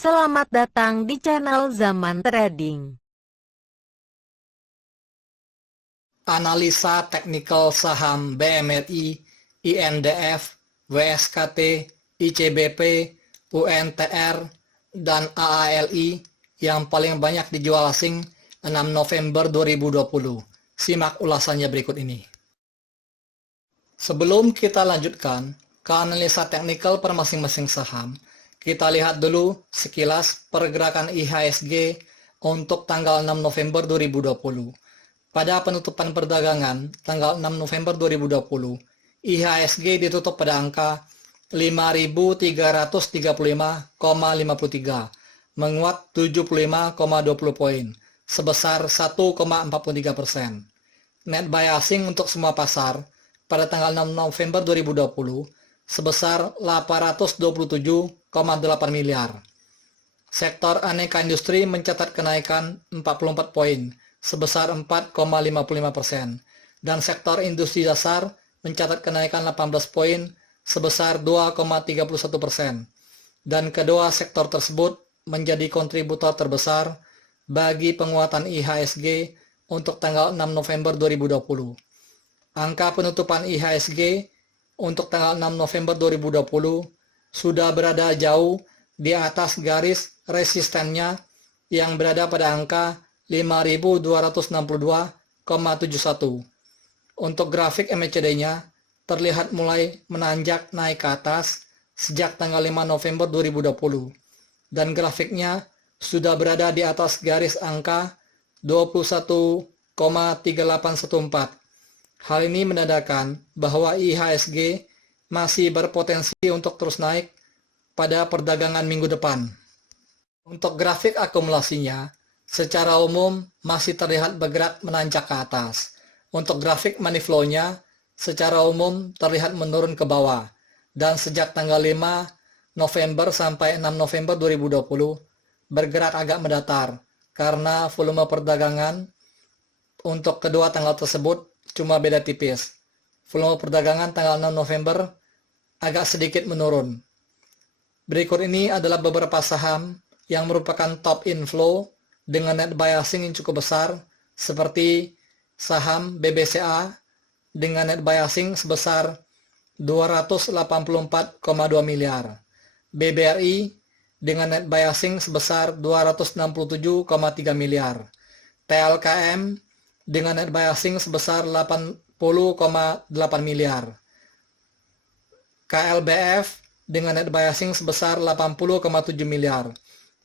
Selamat datang di channel Zaman Trading. Analisa teknikal saham BMRI, INDF, WSKT, ICBP, UNTR, dan AALI yang paling banyak dijual asing 6 November 2020. Simak ulasannya berikut ini. Sebelum kita lanjutkan ke analisa teknikal per masing-masing saham, kita lihat dulu sekilas pergerakan IHSG untuk tanggal 6 November 2020. Pada penutupan perdagangan tanggal 6 November 2020, IHSG ditutup pada angka 5.335,53, menguat 75,20 poin, sebesar 1,43%. Net buy asing untuk semua pasar pada tanggal 6 November 2020 sebesar 827,8 miliar. Sektor aneka industri mencatat kenaikan 44 poin, sebesar 4,55%, dan sektor industri dasar mencatat kenaikan 18 poin sebesar 2,31%, dan kedua sektor tersebut menjadi kontributor terbesar bagi penguatan IHSG untuk tanggal 6 November 2020. Angka penutupan IHSG untuk tanggal 6 November 2020 sudah berada jauh di atas garis resistennya yang berada pada angka 5.262,71. Untuk grafik MACD-nya terlihat mulai menanjak naik ke atas sejak tanggal 5 November 2020 dan grafiknya sudah berada di atas garis angka 21,3814. Hal ini menandakan bahwa IHSG masih berpotensi untuk terus naik pada perdagangan minggu depan. Untuk grafik akumulasinya, secara umum masih terlihat bergerak menanjak ke atas. Untuk grafik money flow-nya secara umum terlihat menurun ke bawah. Dan sejak tanggal 5 November sampai 6 November 2020 bergerak agak mendatar karena volume perdagangan untuk kedua tanggal tersebut cuma beda tipis. Volume perdagangan tanggal 6 November agak sedikit menurun. Berikut ini adalah beberapa saham yang merupakan top inflow dengan net buy asing yang cukup besar, seperti saham BBCA dengan net buy asing sebesar 284,2 miliar, BBRI dengan net buy asing sebesar 267,3 miliar, TLKM dengan net buy asing sebesar 80,8 miliar, KLBF dengan net buy asing sebesar 80,7 miliar,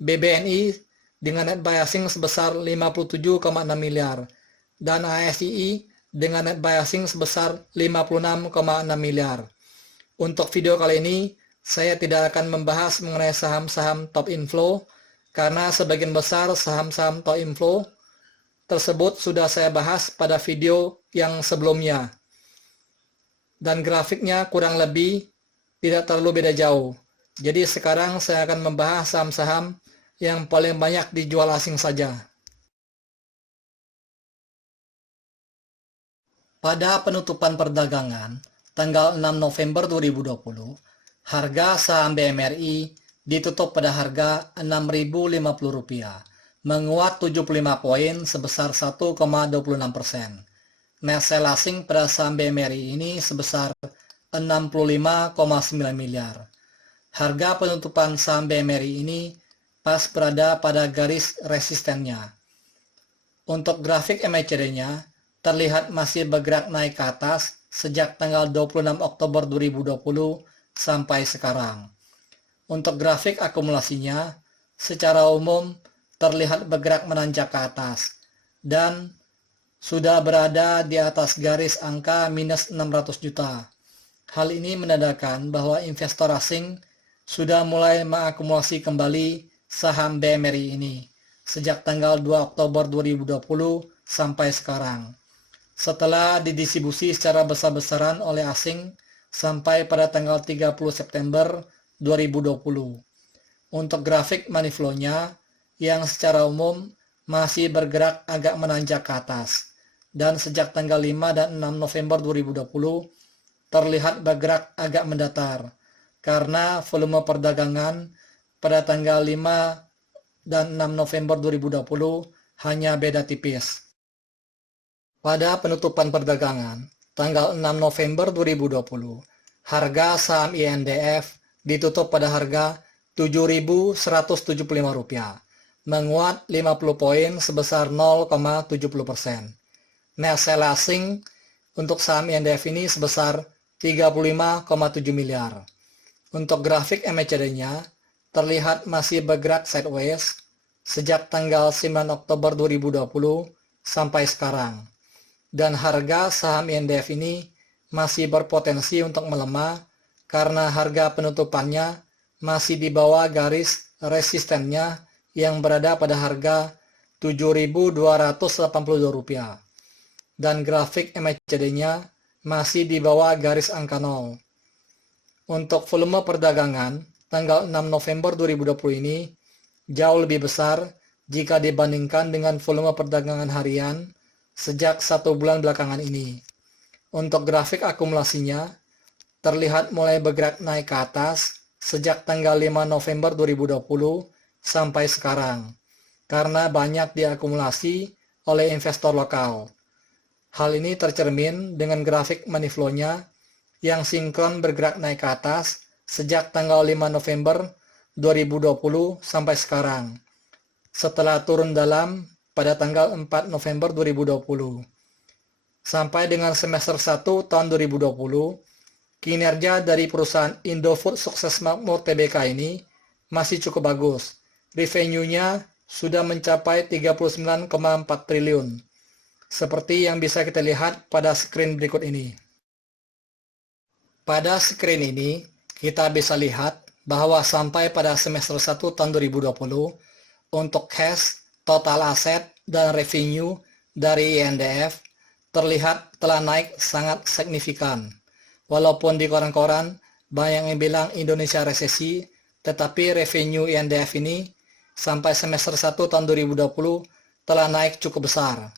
BBNI dengan net buy asing sebesar 57,6 miliar, dan ASII dengan net buy asing sebesar 56,6 miliar. Untuk video kali ini, saya tidak akan membahas mengenai saham-saham top inflow, karena sebagian besar saham-saham top inflow tersebut sudah saya bahas pada video yang sebelumnya. Dan grafiknya kurang lebih tidak terlalu beda jauh. Jadi sekarang saya akan membahas saham-saham yang paling banyak dijual asing saja. Pada penutupan perdagangan tanggal 6 November 2020, harga saham BMRI ditutup pada harga Rp6.050, menguat 75 poin sebesar 1,26%. Net sell asing pada saham BMRI ini sebesar 65,9 miliar. Harga penutupan saham BMRI ini pas berada pada garis resistennya. Untuk grafik MACD-nya terlihat masih bergerak naik ke atas sejak tanggal 26 Oktober 2020 sampai sekarang. Untuk grafik akumulasinya secara umum terlihat bergerak menanjak ke atas dan sudah berada di atas garis angka minus 600 juta. Hal ini menandakan bahwa investor asing sudah mulai mengakumulasi kembali saham BMRI ini sejak tanggal 2 Oktober 2020 sampai sekarang, setelah didistribusi secara besar-besaran oleh asing sampai pada tanggal 30 September 2020. Untuk grafik money flow-nya yang secara umum masih bergerak agak menanjak ke atas, dan sejak tanggal 5 dan 6 November 2020 terlihat bergerak agak mendatar karena volume perdagangan pada tanggal 5 dan 6 November 2020 hanya beda tipis. Pada penutupan perdagangan, tanggal 6 November 2020, harga saham INDF ditutup pada harga Rp7.175, menguat 50 poin sebesar 0,70%. Net sell asing untuk saham INDF ini sebesar 35,7 miliar. Untuk grafik MACD-nya, terlihat masih bergerak sideways sejak tanggal 9 Oktober 2020 sampai sekarang. Dan harga saham INDF ini masih berpotensi untuk melemah karena harga penutupannya masih di bawah garis resistennya yang berada pada harga Rp7.282 dan grafik MACD-nya masih di bawah garis angka 0. Untuk volume perdagangan tanggal 6 November 2020 ini jauh lebih besar jika dibandingkan dengan volume perdagangan harian sejak 1 bulan belakangan ini. Untuk grafik akumulasinya, terlihat mulai bergerak naik ke atas sejak tanggal 5 November 2020 sampai sekarang, karena banyak diakumulasi oleh investor lokal. Hal ini tercermin dengan grafik money flow-nya yang sinkron bergerak naik ke atas sejak tanggal 5 November 2020 sampai sekarang, setelah turun dalam pada tanggal 4 November 2020. Sampai dengan semester 1 tahun 2020, kinerja dari perusahaan Indofood Sukses Makmur Tbk ini masih cukup bagus. Revenue-nya sudah mencapai 39,4 triliun, seperti yang bisa kita lihat pada screen berikut ini. Pada screen ini, kita bisa lihat bahwa sampai pada semester 1 tahun 2020, untuk cash, total aset, dan revenue dari INDF terlihat telah naik sangat signifikan. Walaupun di koran-koran banyak yang bilang Indonesia resesi, tetapi revenue INDF ini sampai semester 1 tahun 2020 telah naik cukup besar.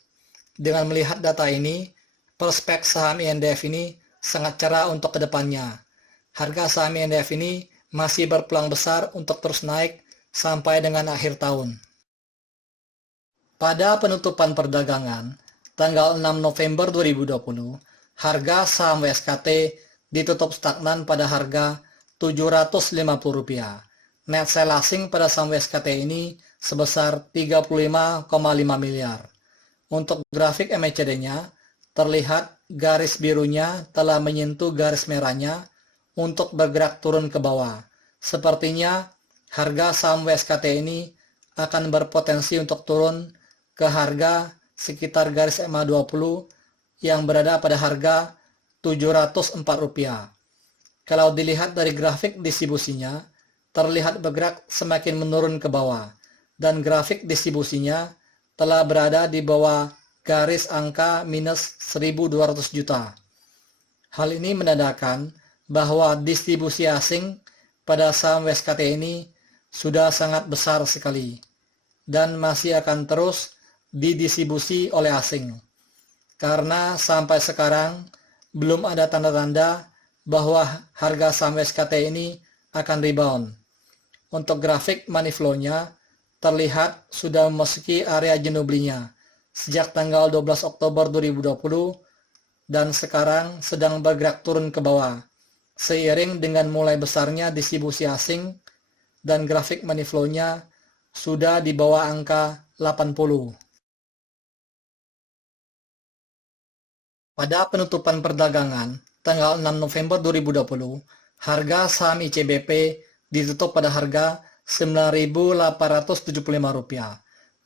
Dengan melihat data ini, prospek saham INDF ini sangat cerah untuk kedepannya. Harga saham INDF ini masih berpeluang besar untuk terus naik sampai dengan akhir tahun. Pada penutupan perdagangan, tanggal 6 November 2020, harga saham WSKT ditutup stagnan pada harga Rp750. Net sell asing pada saham WSKT ini sebesar 35,5 miliar. Untuk grafik MACD-nya, terlihat garis birunya telah menyentuh garis merahnya untuk bergerak turun ke bawah. Sepertinya harga saham WSKT ini akan berpotensi untuk turun ke harga sekitar garis MA20 yang berada pada harga Rp704. Kalau dilihat dari grafik distribusinya, terlihat bergerak semakin menurun ke bawah, dan grafik distribusinya telah berada di bawah garis angka minus 1.200 juta. Hal ini menandakan bahwa distribusi asing pada saham WSKT ini sudah sangat besar sekali, dan masih akan terus didistribusi oleh asing, karena sampai sekarang belum ada tanda-tanda bahwa harga saham WSKT ini akan rebound. Untuk grafik money flow-nya, terlihat sudah memasuki area jenuh belinya sejak tanggal 12 Oktober 2020 dan sekarang sedang bergerak turun ke bawah seiring dengan mulai besarnya distribusi asing, dan grafik money flow-nya sudah di bawah angka 80. Pada penutupan perdagangan tanggal 6 November 2020, harga saham ICBP ditutup pada harga Rp9.875,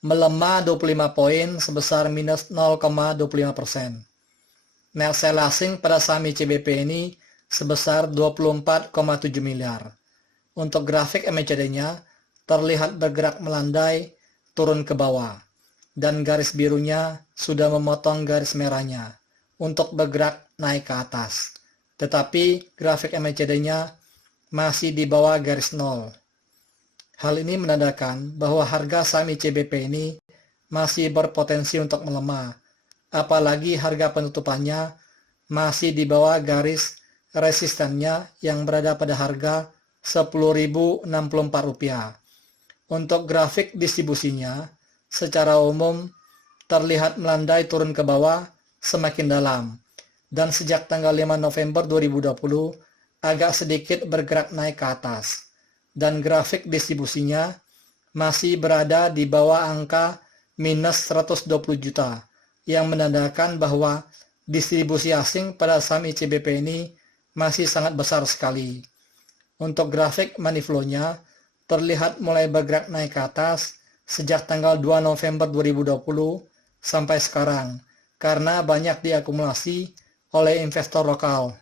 melemah 25 poin sebesar minus 0,25%. Net sell asing pada saham ICBP ini sebesar 24,7 miliar. Untuk grafik MACD-nya terlihat bergerak melandai turun ke bawah, dan garis birunya sudah memotong garis merahnya untuk bergerak naik ke atas. Tetapi grafik MACD-nya masih di bawah garis 0. Hal ini menandakan bahwa harga saham ICBP ini masih berpotensi untuk melemah, apalagi harga penutupannya masih di bawah garis resistennya yang berada pada harga Rp10.064. Untuk grafik distribusinya, secara umum terlihat melandai turun ke bawah semakin dalam, dan sejak tanggal 5 November 2020 agak sedikit bergerak naik ke atas, dan grafik distribusinya masih berada di bawah angka minus 120 juta, yang menandakan bahwa distribusi asing pada saham ICBP ini masih sangat besar sekali. Untuk grafik money flow-nya terlihat mulai bergerak naik ke atas sejak tanggal 2 November 2020 sampai sekarang karena banyak diakumulasi oleh investor lokal.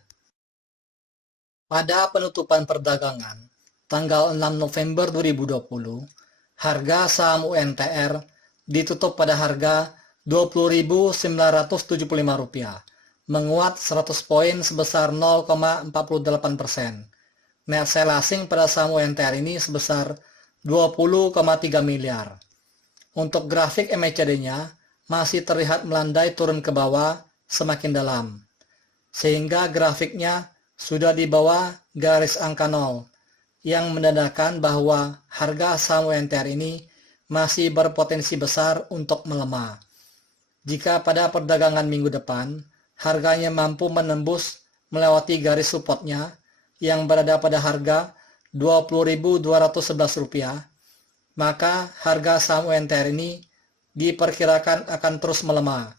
Pada penutupan perdagangan tanggal 6 November 2020, harga saham UNTR ditutup pada harga Rp20.975, menguat 100 poin sebesar 0,48%. Net sell asing pada saham UNTR ini sebesar 20,3 miliar. Untuk grafik MACD-nya masih terlihat melandai turun ke bawah semakin dalam, sehingga grafiknya sudah di bawah garis angka 0, yang menandakan bahwa harga saham UNTR ini masih berpotensi besar untuk melemah. Jika pada perdagangan minggu depan harganya mampu menembus melewati garis supportnya yang berada pada harga Rp20.211, maka harga saham UNTR ini diperkirakan akan terus melemah.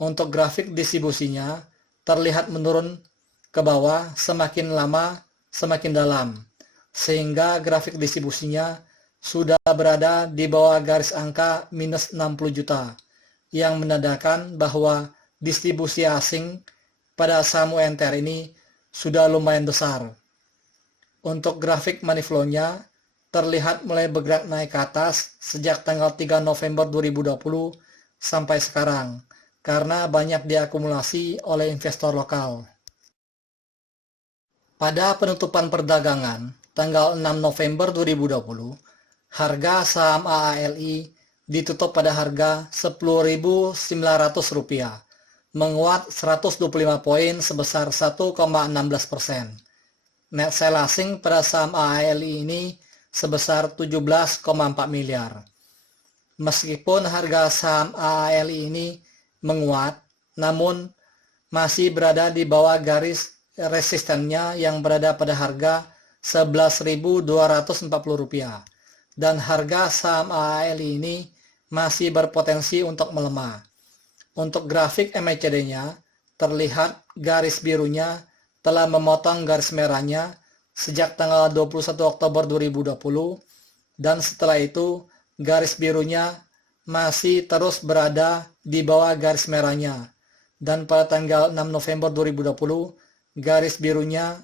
Untuk grafik distribusinya terlihat menurun ke bawah semakin lama semakin dalam, sehingga grafik distribusinya sudah berada di bawah garis angka minus 60 juta, yang menandakan bahwa distribusi asing pada saham UNTR ini sudah lumayan besar. Untuk grafik money flow-nya terlihat mulai bergerak naik ke atas sejak tanggal 3 November 2020 sampai sekarang karena banyak diakumulasi oleh investor lokal. Pada penutupan perdagangan tanggal 6 November 2020, harga saham AALI ditutup pada harga Rp10.900, menguat 125 poin sebesar 1,16%. Net sell asing pada saham AALI ini sebesar 17,4 miliar. Meskipun harga saham AALI ini menguat, namun masih berada di bawah garis resistennya yang berada pada harga Rp11.240, dan harga saham AALI ini masih berpotensi untuk melemah. Untuk grafik MACD-nya terlihat garis birunya telah memotong garis merahnya sejak tanggal 21 Oktober 2020, dan setelah itu garis birunya masih terus berada di bawah garis merahnya, dan pada tanggal 6 November 2020 garis birunya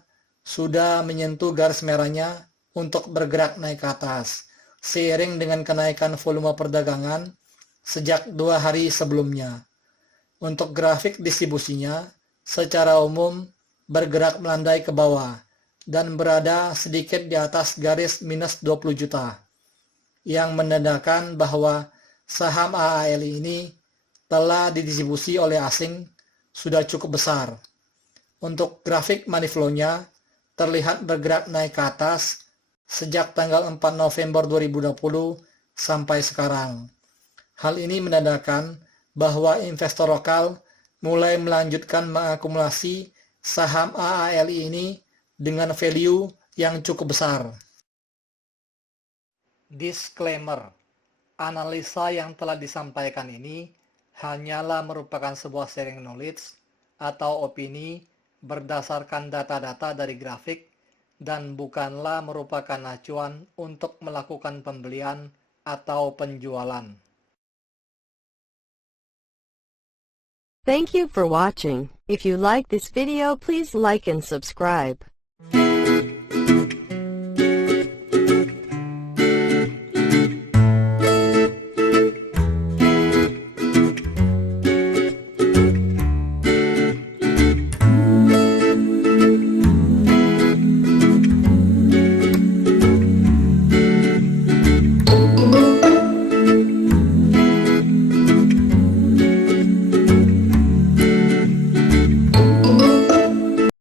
sudah menyentuh garis merahnya untuk bergerak naik ke atas seiring dengan kenaikan volume perdagangan sejak 2 hari sebelumnya. Untuk grafik distribusinya secara umum bergerak melandai ke bawah dan berada sedikit di atas garis minus 20 juta, yang menandakan bahwa saham AALI ini telah didistribusi oleh asing sudah cukup besar. Untuk grafik money flow-nya terlihat bergerak naik ke atas sejak tanggal 4 November 2020 sampai sekarang. Hal ini menandakan bahwa investor lokal mulai melanjutkan mengakumulasi saham AALI ini dengan value yang cukup besar. Disclaimer: analisa yang telah disampaikan ini hanyalah merupakan sebuah sharing knowledge atau opini berdasarkan data-data dari grafik dan bukanlah merupakan acuan untuk melakukan pembelian atau penjualan. Thank you for watching. If you like this video, please like and subscribe.